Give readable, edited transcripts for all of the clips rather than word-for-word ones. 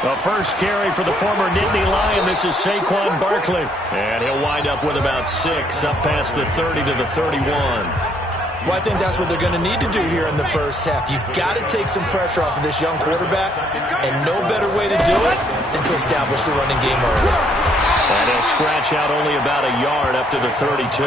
The first carry for the former Nittany Lion. This is Saquon Barkley. And he'll wind up with about 6 up past the 30 to the 31. Well, I think that's what they're going to need to do here in the first half. You've got to take some pressure off of this young quarterback, and no better way to do it than to establish the running game early. And he'll scratch out only about a yard up to the 32.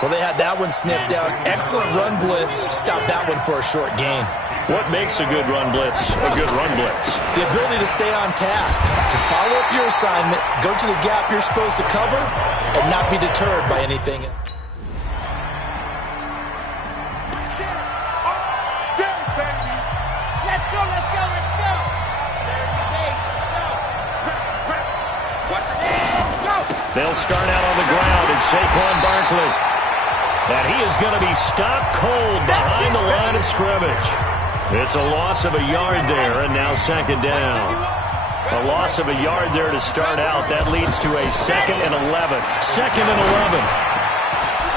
Well, they had that one sniffed out. Excellent run blitz. Stop that one for a short gain. What makes a good run blitz a good run blitz? The ability to stay on task, to follow up your assignment, go to the gap you're supposed to cover, and not be deterred by anything. They'll start out on the ground, and Saquon Barkley. And he is going to be stopped cold behind the line of scrimmage. It's a loss of a yard there, and now second down. A loss of a yard there to start out. That leads to a 2nd and 11. 2nd and 11.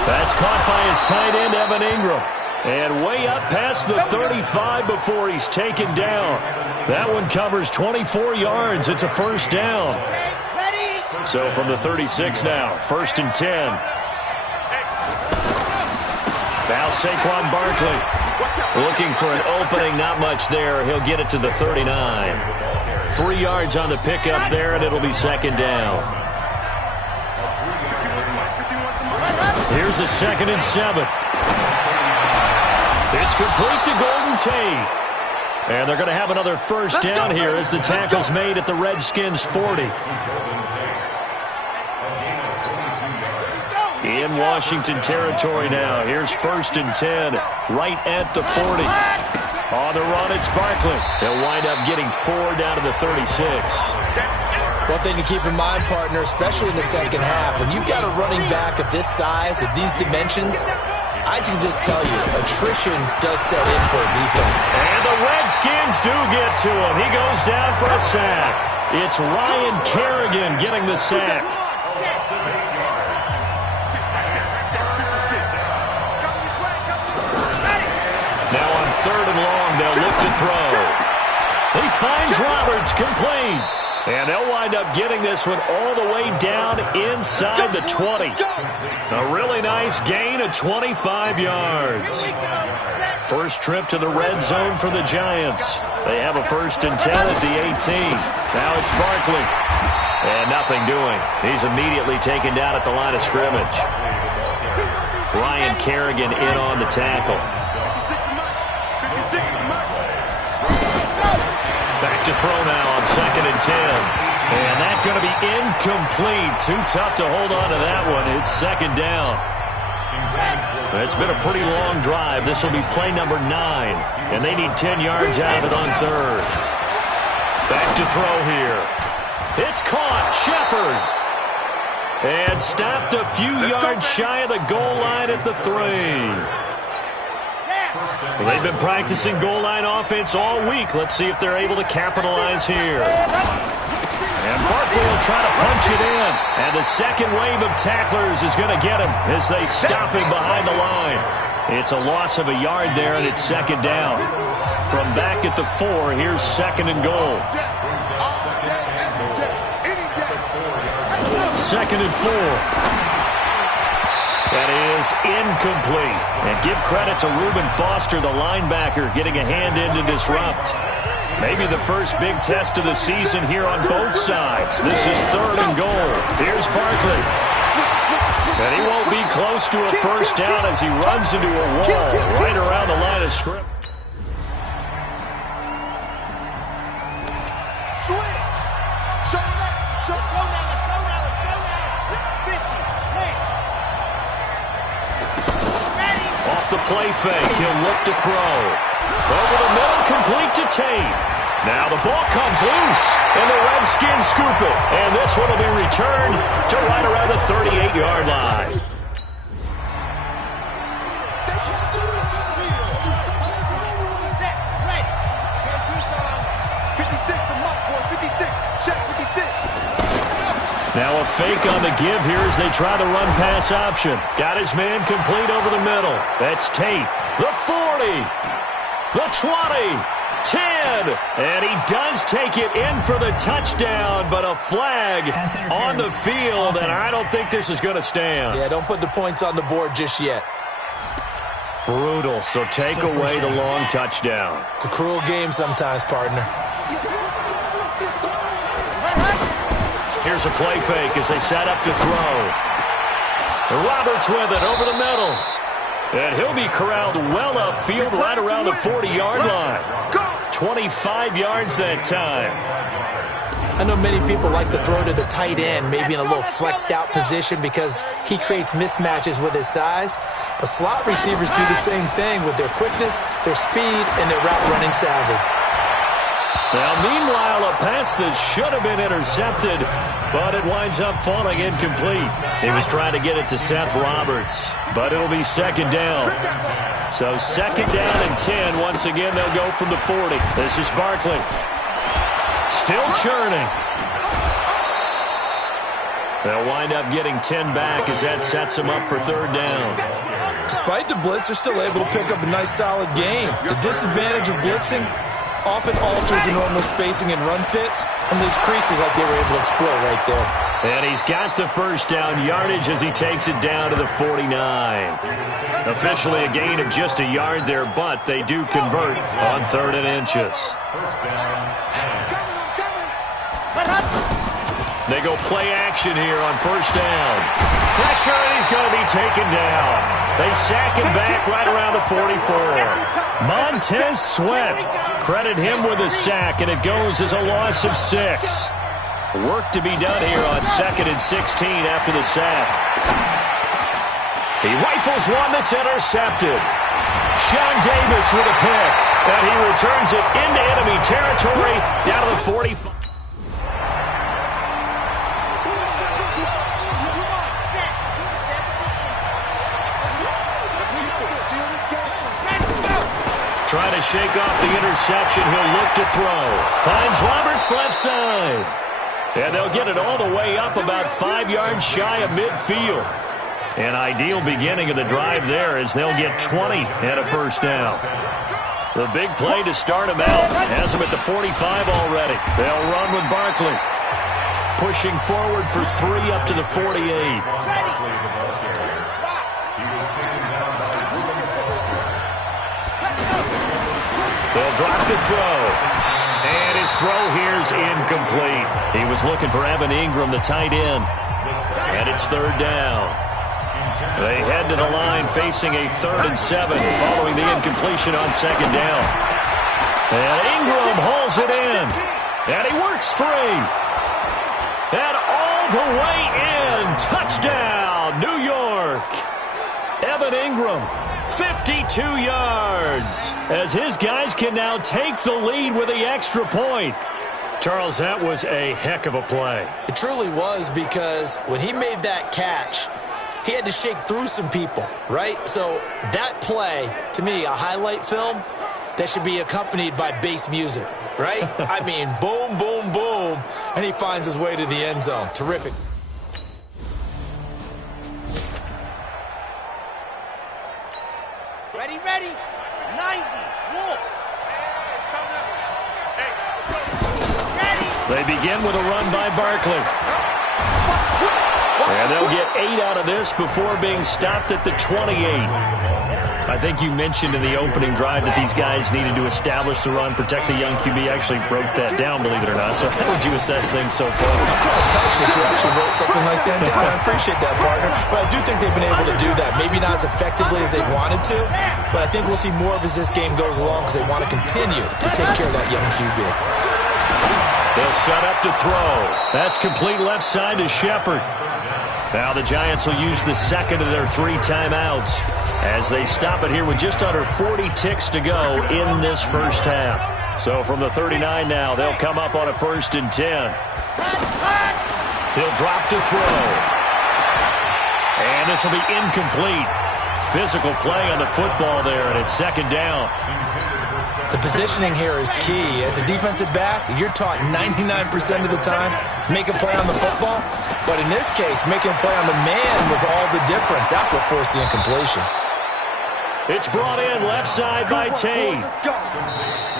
That's caught by his tight end, Evan Ingram. And way up past the 35 before he's taken down. That one covers 24 yards. It's a first down. So from the 36 now, 1st and 10. Now Saquon Barkley looking for an opening, not much there. He'll get it to the 39. 3 yards on the pickup there, and it'll be second down. Here's a 2nd and 7. It's complete to Golden Tate. And they're going to have another first down here as the tackle's made at the Redskins' 40. In Washington territory now. Here's 1st and 10, right at the 40. On the run, it's Barkley. He'll wind up getting 4 down to the 36. One thing to keep in mind, partner, especially in the second half, when you've got a running back of this size, of these dimensions, I can just tell you, attrition does set in for a defense. And the Redskins do get to him. He goes down for a sack. It's Ryan Kerrigan getting the sack. Now on 3rd and long, they'll look to throw. He finds Roberts, complete. And they'll wind up getting this one all the way down inside the 20. A really nice gain of 25 yards. First trip to the red zone for the Giants. They have a 1st and 10 at the 18. Now it's Barkley. And nothing doing. He's immediately taken down at the line of scrimmage. Ryan Kerrigan in on the tackle. Back to throw now on 2nd and 10. And that's going to be incomplete. Too tough to hold on to that one. It's second down. It's been a pretty long drive. This will be play number 9. And they need 10 yards out of it on 3rd. Back to throw here. It's caught. Shepard. And stopped a few yards shy of the goal line at the 3. Well, they've been practicing goal line offense all week. Let's see if they're able to capitalize here. And Barkley will try to punch it in. And the second wave of tacklers is going to get him as they stop him behind the line. It's a loss of a yard there, and it's second down. From back at the 4, here's 2nd and goal. 2nd and 4. That is incomplete. And give credit to Reuben Foster, the linebacker, getting a hand in to disrupt. Maybe the first big test of the season here on both sides. This is 3rd and goal. Here's Barkley. And he won't be close to a first down as he runs into a wall right around the line of scrimmage. The play fake. He'll look to throw. Over the middle, complete to Tate. Now the ball comes loose, and the Redskins scoop it. And this one will be returned to right around the 38-yard line. Now a fake on the give here as they try the run-pass option. Got his man complete over the middle. That's Tate. The 40. The 20. 10. And he does take it in for the touchdown, but a flag on the field, and I don't think this is going to stand. Yeah, don't put the points on the board just yet. Brutal, so take away the long touchdown. It's a cruel game sometimes, partner. Here's a play fake as they set up to throw. Roberts with it over the middle. And he'll be corralled well upfield right around the 40-yard line. 25 yards that time. I know many people like to throw to the tight end, maybe in a little flexed out position because he creates mismatches with his size. But slot receivers do the same thing with their quickness, their speed, and their route running savvy. Now, meanwhile, a pass that should have been intercepted, but it winds up falling incomplete. He was trying to get it to Seth Roberts, but it'll be second down. So second down and 10. Once again, they'll go from the 40. This is Barkley. Still churning. They'll wind up getting 10 back as that sets them up for third down. Despite the blitz, they're still able to pick up a nice, solid game. The disadvantage of blitzing often alters the normal spacing and run fits and leaves creases like they were able to exploit right there. And he's got the first down yardage as he takes it down to the 49. Officially a gain of just a yard there, but they do convert on 3rd and inches. They go play action here on first down. Pressure, and he's going to be taken down. They sack him back right around the 44. Montez Sweat, credit him with a sack, and it goes as a loss of 6. Work to be done here on 2nd and 16 after the sack. He rifles one that's intercepted. Sean Davis with a pick, and he returns it into enemy territory down to the 45. Trying to shake off the interception. He'll look to throw. Finds Roberts left side. And they'll get it all the way up about 5 yards shy of midfield. An ideal beginning of the drive there as they'll get 20 and a first down. The big play to start him out has him at the 45 already. They'll run with Barkley. Pushing forward for 3 up to the 48. They'll drop the throw. And his throw here's incomplete. He was looking for Evan Ingram, the tight end. And it's 3rd down. They head to the line facing a 3rd and 7 following the incompletion on 2nd down. And Ingram hauls it in. And he works free. And all the way in. Touchdown, New York. Evan Ingram, 52 yards, as his guys can now take the lead with the extra point. Charles, that was a heck of a play. It truly was, because when he made that catch, he had to shake through some people, right? So that play, to me, a highlight film that should be accompanied by bass music, right? I mean, boom, boom, boom, and he finds his way to the end zone. Terrific. Ready, 90, walk. They begin with a run by Barkley. And they'll get 8 out of this before being stopped at the 28. I think you mentioned in the opening drive that these guys needed to establish the run, protect the young QB. Actually broke that down, believe it or not. So how would you assess things so far? I'm kind of touched that you actually wrote something like that down. I appreciate that, partner. But I do think they've been able to do that. Maybe not as effectively as they wanted to, but I think we'll see more of as this game goes along because they want to continue to take care of that young QB. They'll set up to throw. That's complete left side to Shepard. Now the Giants will use the second of their 3 timeouts as they stop it here with just under 40 ticks to go in this first half. So from the 39 now, they'll come up on a 1st and 10. He'll drop to throw. And this will be incomplete. Physical play on the football there, and it's 2nd down. The positioning here is key. As a defensive back, you're taught 99% of the time, make a play on the football. But in this case, making a play on the man was all the difference. That's what forced the incompletion. It's brought in left side by Tate.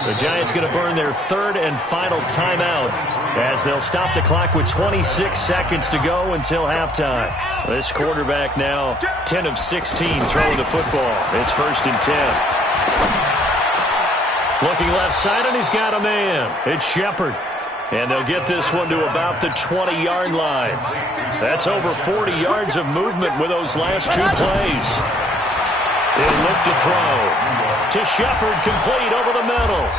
The Giants going to burn their third and final timeout as they'll stop the clock with 26 seconds to go until halftime. This quarterback now 10 of 16 throwing the football. It's 1st and 10. Looking left side, and he's got a man. It's Shepard. And they'll get this one to about the 20-yard line. That's over 40 yards of movement with those last 2 plays. They'll look to throw. To Shepard, complete over the middle.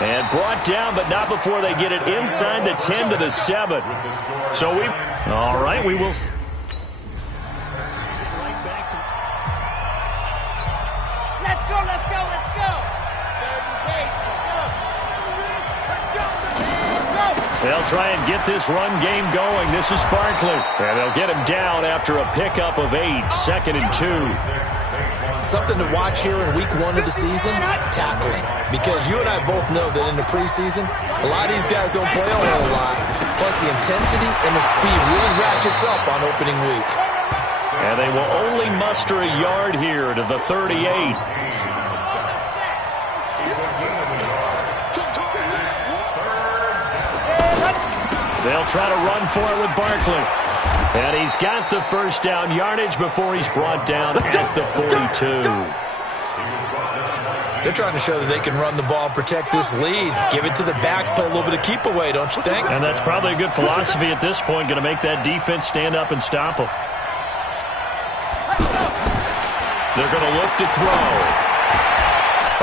And brought down, but not before they get it inside the 10 to the 7. So all right, we will. Let's go, let's go, let's go. 30 days, let's go. Let's go, let's go. They'll try and get this run game going. This is Barkley. And they'll get him down after a pickup of 8, 2nd and 2. Something to watch here in week 1 of the season, tackling. Because you and I both know that in the preseason, a lot of these guys don't play a whole lot. Plus the intensity and the speed really ratchets up on opening week. And they will only muster a yard here to the 38. They'll try to run for it with Barkley. And he's got the first down yardage before he's brought down at the 42. They're trying to show that they can run the ball, protect this lead, give it to the backs, play a little bit of keep away, don't you think? And that's probably a good philosophy at this point, going to make that defense stand up and stop them. They're going to look to throw.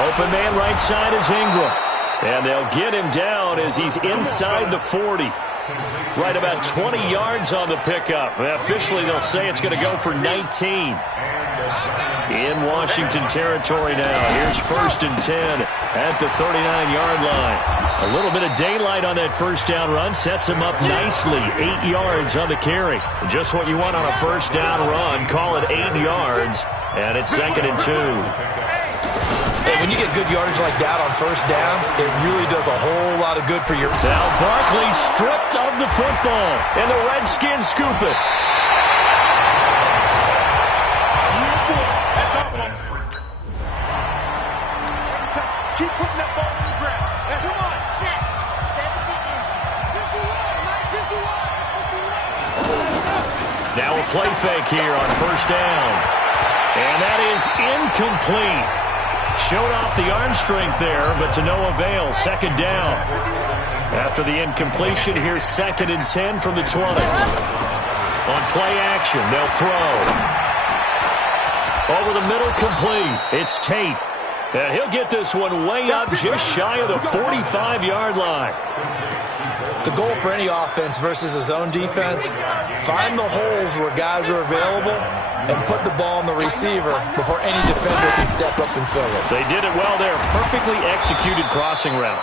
Open man right side is Ingram. And they'll get him down as he's inside the 40. Right about 20 yards on the pickup. Officially, they'll say it's going to go for 19. In Washington territory now. Here's 1st and 10 at the 39-yard line. A little bit of daylight on that first down run sets him up nicely. 8 yards on the carry. Just what you want on a first down run. Call it 8 yards, and it's 2nd and 2. Hey, when you get good yardage like that on first down, it really does a whole lot of good for your... Now Barkley stripped of the football, and the Redskins scoop it. Keep putting that ball on the ground. Come on, set. 51. Now a play fake here on first down. And that is incomplete. Showed off the arm strength there, but to no avail. 2nd down. After the incompletion, here's 2nd and 10 from the 20. On play action, they'll throw. Over the middle, complete. It's Tate. And he'll get this one way up just shy of the 45-yard line. The goal for any offense versus a zone defense, find the holes where guys are available and put the ball on the receiver before any defender can step up and fill it. They did it well there. Perfectly executed crossing route.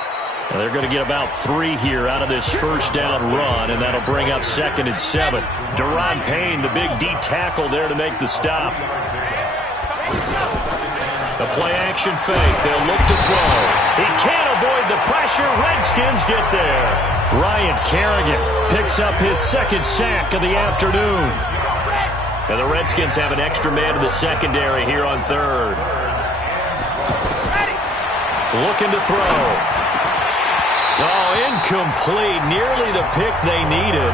And they're going to get about 3 here out of this first down run, and that'll bring up 2nd and 7. Deron Payne, the big D tackle there to make the stop. The play-action fake. They'll look to throw. He can't avoid the pressure. Redskins get there. Ryan Kerrigan picks up his 2nd sack of the afternoon. And the Redskins have an extra man in the secondary here on 3rd. Looking to throw. Oh, incomplete. Nearly the pick they needed.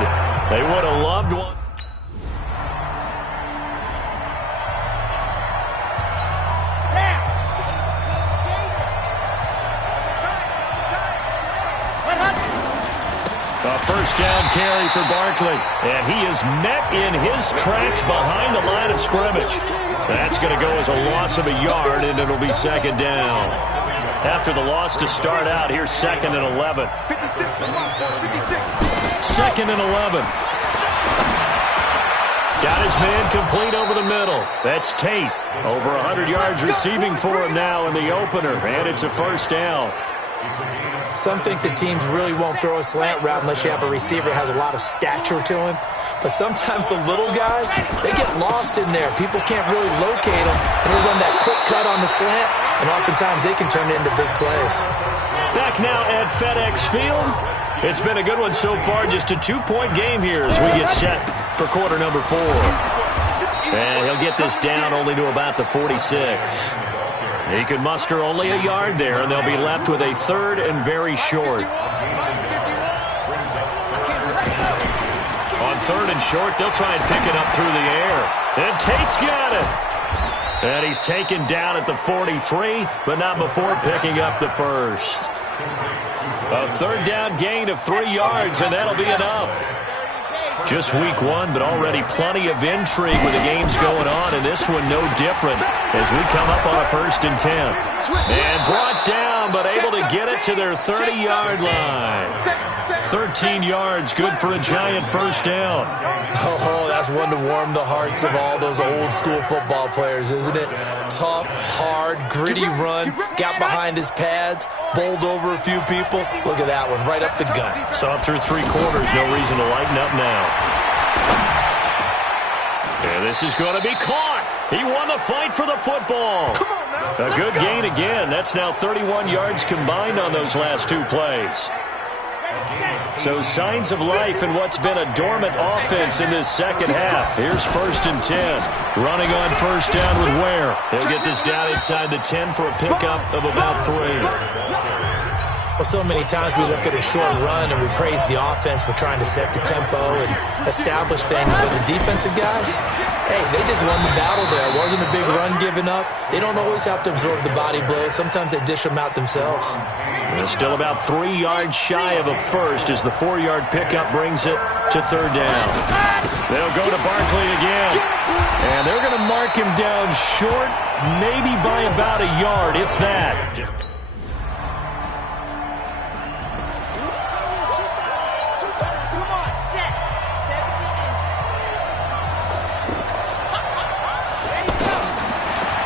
They would have loved one. A first down carry for Barkley. And he is met in his tracks behind the line of scrimmage. That's going to go as a loss of a yard, and it'll be 2nd down. After the loss to start out, here's 2nd and 11. 2nd and 11. Got his man complete over the middle. That's Tate. Over 100 yards receiving for him now in the opener, and it's a first down. Some think that teams really won't throw a slant route unless you have a receiver that has a lot of stature to him. But sometimes the little guys, they get lost in there. People can't really locate them, and they run that quick cut on the slant, and oftentimes they can turn it into big plays. Back now at FedEx Field. It's been a good one so far. Just a 2-point game here as we get set for quarter number 4. And he'll get this down only to about the 46. He could muster only a yard there, and they'll be left with a 3rd and very short. On 3rd and short, they'll try and pick it up through the air. And Tate's got it. And he's taken down at the 43, but not before picking up the first. A 3rd down gain of 3 yards, and that'll be enough. Just week 1, but already plenty of intrigue with the games going on, and this one no different as we come up on a 1st and 10. And brought down, but able to get it to their 30-yard line. 13 yards, good for a giant 1st down. Oh, that's one to warm the hearts of all those old-school football players, isn't it? Tough, hard, gritty run, got behind his pads, bowled over a few people. Look at that one, right up the gut. Saw through 3 quarters, no reason to lighten up now. And this is going to be caught. He won the fight for the football. Come on now. A good gain again. That's now 31 yards combined on those last 2 plays. So signs of life in what's been a dormant offense in this second half. Here's 1st and 10. Running on 1st down with Ware. They'll get this down inside the 10 for a pickup of about 3. Well, so many times we look at a short run and we praise the offense for trying to set the tempo and establish things, but the defensive guys, hey, they just won the battle there. It wasn't a big run given up. They don't always have to absorb the body blows. Sometimes they dish them out themselves. They're still about 3 yards shy of a first as the 4-yard pickup brings it to 3rd down. They'll go to Barkley again. And they're going to mark him down short, maybe by about a yard, if that.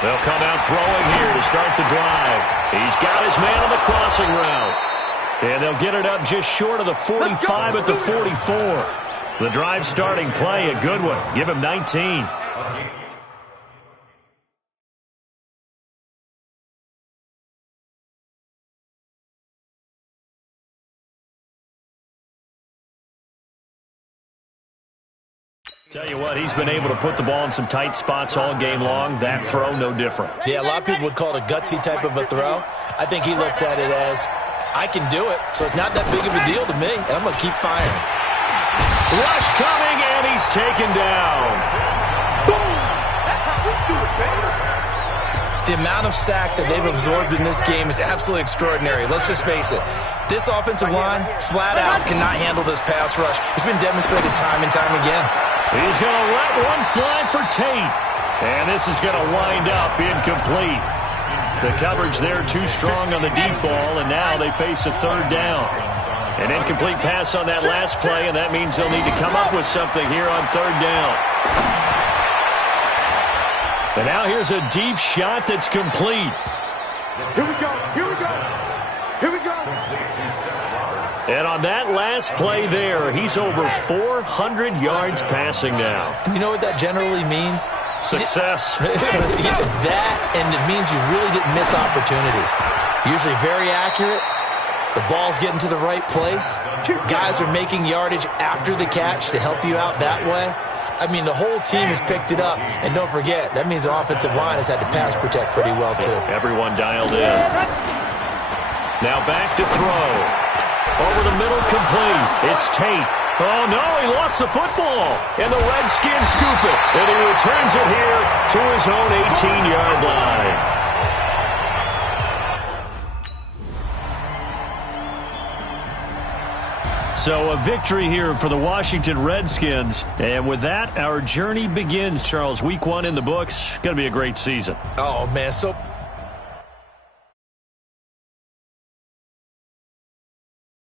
They'll come out throwing here to start the drive. He's got his man on the crossing route. And they'll get it up just short of the 45 at the 44. The drive starting play, a good one. Give him 19. Tell you what, he's been able to put the ball in some tight spots all game long. That throw, no different. Yeah, a lot of people would call it a gutsy type of a throw. I think he looks at it as, I can do it, so it's not that big of a deal to me, and I'm going to keep firing. Rush coming, and he's taken down. Boom! That's how we do it, baby. The amount of sacks that they've absorbed in this game is absolutely extraordinary. Let's just face it. This offensive line, flat out, cannot handle this pass rush. It's been demonstrated time and time again. He's going to let one fly for Tate. And this is going to wind up incomplete. The coverage there too strong on the deep ball, and now they face a 3rd down. An incomplete pass on that last play, and that means they'll need to come up with something here on 3rd down. And now here's a deep shot that's complete. Here we go. Here we go. Here we go. And on that last play there, he's over 400 yards passing now. You know what that generally means? Success. That, and it means you really didn't miss opportunities. Usually very accurate. The ball's getting to the right place. Guys are making yardage after the catch to help you out that way. I mean, the whole team has picked it up. And don't forget, that means the offensive line has had to pass protect pretty well, too. Everyone dialed in. Now back to throw. Over the middle, complete. It's Tate. Oh, no, he lost the football. And the Redskins scoop it. And he returns it here to his own 18-yard line. So a victory here for the Washington Redskins. And with that, our journey begins, Charles. Week 1 in the books. Going to be a great season. Oh, man. So